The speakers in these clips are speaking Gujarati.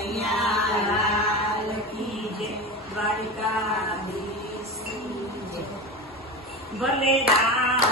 કનૈયા લાલ કી જય દ્વારકાધીશ ભલે રા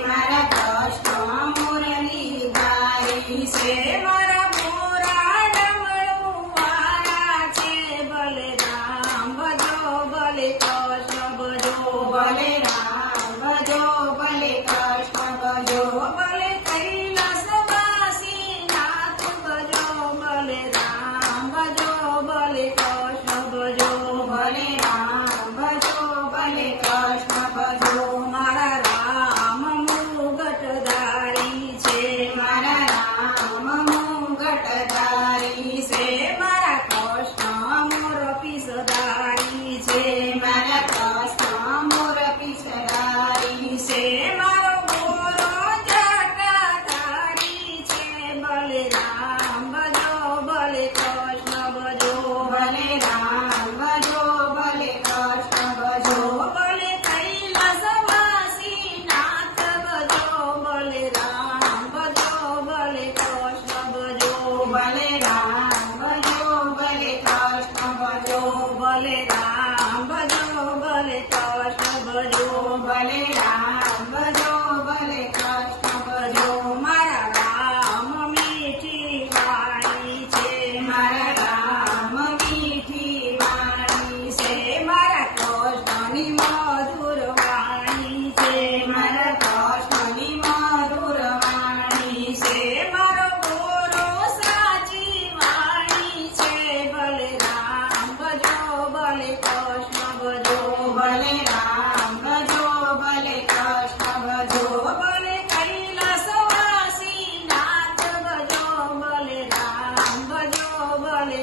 Maria gosta. বলে না ભલે રામ ભજો ભલે કૃષ્ણ ભજો ભલે કૈલાસવાસી નાથ ભજો ભલે રામ ભજો ભલે